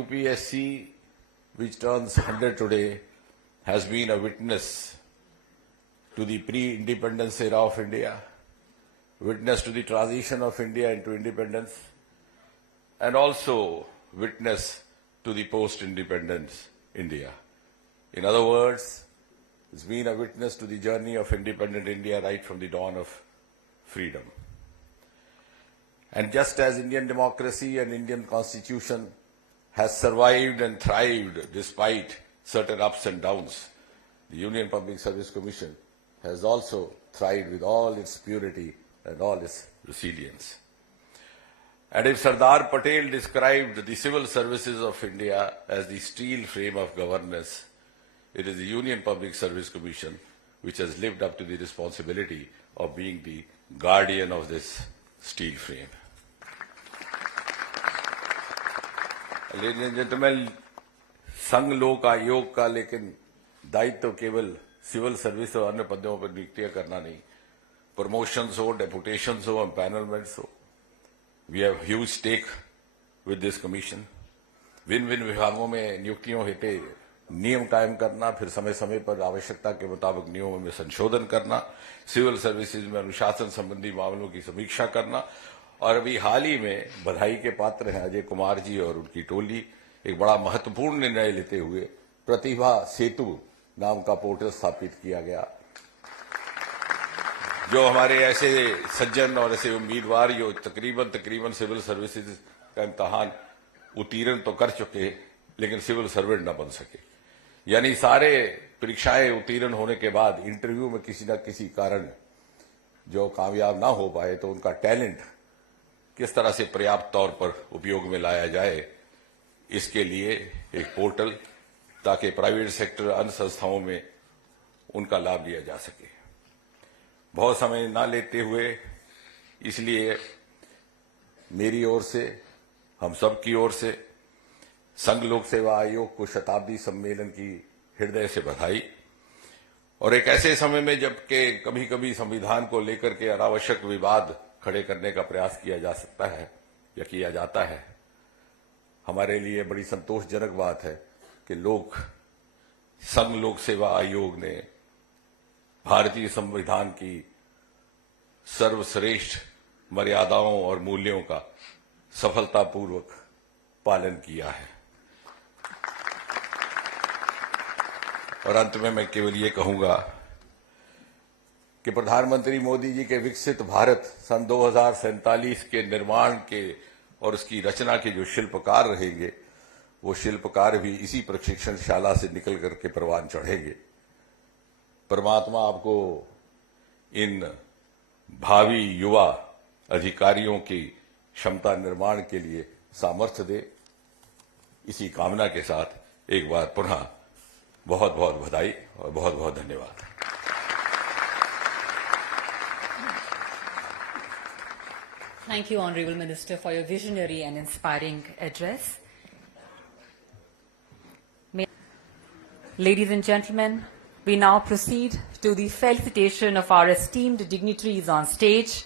UPSC, which turns 100 today, has been a witness to the pre-independence era of India, witness to the transition of India into independence, and also witness to the post-independence India. In other words, it's been a witness to the journey of independent India right from the dawn of freedom. And just as Indian democracy and Indian constitution has survived and thrived despite certain ups and downs, the Union Public Service Commission has also thrived with all its purity and all its resilience. And if Sardar Patel described the civil services of India as the steel frame of governance, it is the Union Public Service Commission which has lived up to the responsibility of being the guardian of this steel frame. Ladies and gentlemen, संघ लोक आयोग का लेकिन दायित्व केवल civil service और अन्य पदों पर नियुक्तियां करना नहीं, प्रमोशंस हो, डेपुटेशंस हो, एम्पैनलमेंट्स हो, we have huge stake with this commission. Win win विभागों में नियुक्तियों हेतु नियम कायम करना, फिर समय समय पर आवश्यकता के मुताबिक नियमों में संशोधन करना, सिविल सर्विसेज में अनुशासन संबंधी मामलों की समीक्षा करना, और अभी हाल ही में बधाई के पात्र हैं अजय कुमार जी और उनकी टोली, एक बड़ा महत्वपूर्ण निर्णय लेते हुए प्रतिभा सेतु नाम का पोर्टल स्थापित किया गया, जो हमारे ऐसे सज्जन और ऐसे उम्मीदवार जो तकरीबन सिविल सर्विसेज का इम्तहान उत्तीर्ण तो कर चुके लेकिन सिविल सर्वेंट न बन सके, यानी सारे परीक्षाएं उत्तीर्ण होने के बाद इंटरव्यू में किसी न किसी कारण जो कामयाब ना हो पाए तो उनका टैलेंट किस तरह से पर्याप्त तौर पर उपयोग में लाया जाए, इसके लिए एक पोर्टल, ताकि प्राइवेट सेक्टर अन्य संस्थाओं में उनका लाभ लिया जा सके. बहुत समय ना लेते हुए इसलिए मेरी ओर से, हम सब की ओर से संघ लोक सेवा आयोग को शताब्दी सम्मेलन की हृदय से बधाई. और एक ऐसे समय में जबकि कभी कभी संविधान को लेकर के अनावश्यक विवाद खड़े करने का प्रयास किया जा सकता है या किया जाता है, हमारे लिए बड़ी संतोषजनक बात है कि संघ लोक सेवा आयोग ने भारतीय संविधान की सर्वश्रेष्ठ मर्यादाओं और मूल्यों का सफलतापूर्वक पालन किया है. और अंत में मैं केवल ये कहूंगा कि प्रधानमंत्री मोदी जी के विकसित भारत सन 2047 के निर्माण के और उसकी रचना के जो शिल्पकार रहेंगे, वो शिल्पकार भी इसी प्रशिक्षणशाला से निकल करके परवान चढ़ेंगे. परमात्मा आपको इन भावी युवा अधिकारियों की क्षमता निर्माण के लिए सामर्थ्य दे. इसी कामना के साथ एक बार पुनः बहुत बहुत बधाई और बहुत बहुत धन्यवाद. Thank you, Honorable Minister, for your visionary and inspiring address. Ladies and gentlemen, we now proceed to the felicitation of our esteemed dignitaries on stage.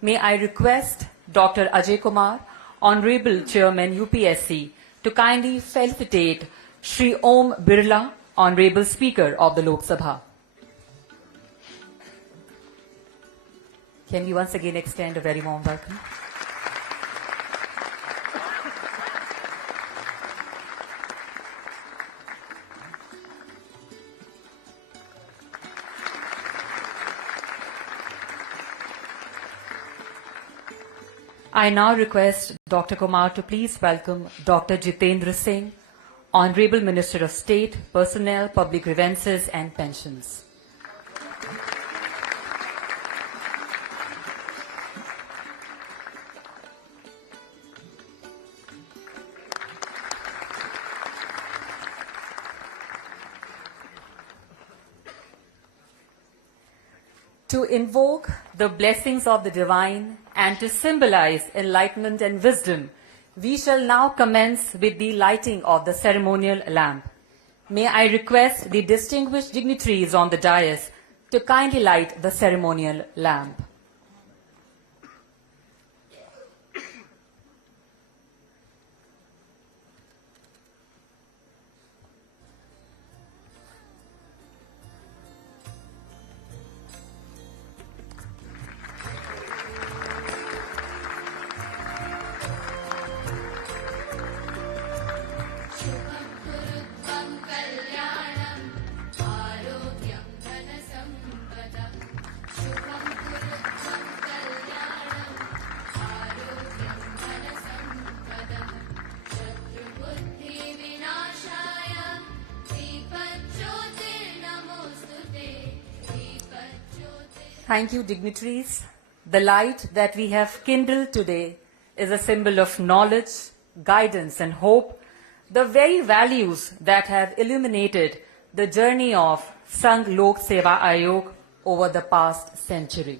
May I request Dr. Ajay Kumar, Honorable Chairman UPSC, to kindly felicitate Shri Om Birla, Honorable Speaker of the Lok Sabha. Can we once again extend a very warm welcome? I now request Dr. Kumar to please welcome Dr. Jitendra Singh, Honorable Minister of State, Personnel, Public Grievances and Pensions. To invoke the blessings of the divine and to symbolize enlightenment and wisdom, we shall now commence with the lighting of the ceremonial lamp. May I request the distinguished dignitaries on the dais to kindly light the ceremonial lamp. Thank you, dignitaries. The light that we have kindled today is a symbol of knowledge, guidance, and hope, the very values that have illuminated the journey of Sangh Lok Seva Ayog over the past century.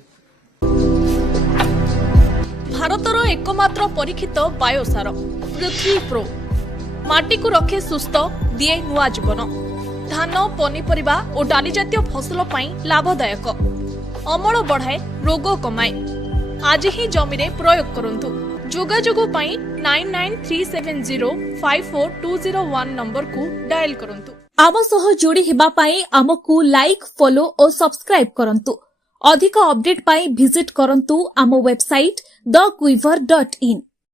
भारतर एकमात्र परीक्षित बायोसार पृथ्वी प्रो माटी को रखे सुस्थ दिए नुआ जीवन धान पनीपरिबा और डाली जातीय फसल पाई लाभदायक अमल बढ़ाए रोग कमाए आज ही जमीरे प्रयोग करंतु जोगाजोग पाई 9937054201 नंबर को डायल करंतु आम सह जोड़ी हेबा पाई आमकु लाइक फॉलो और सब्सक्राइब करंतु अधिक अपडेट पाई विजिट करंतु आम वेबसाइट thequiver.in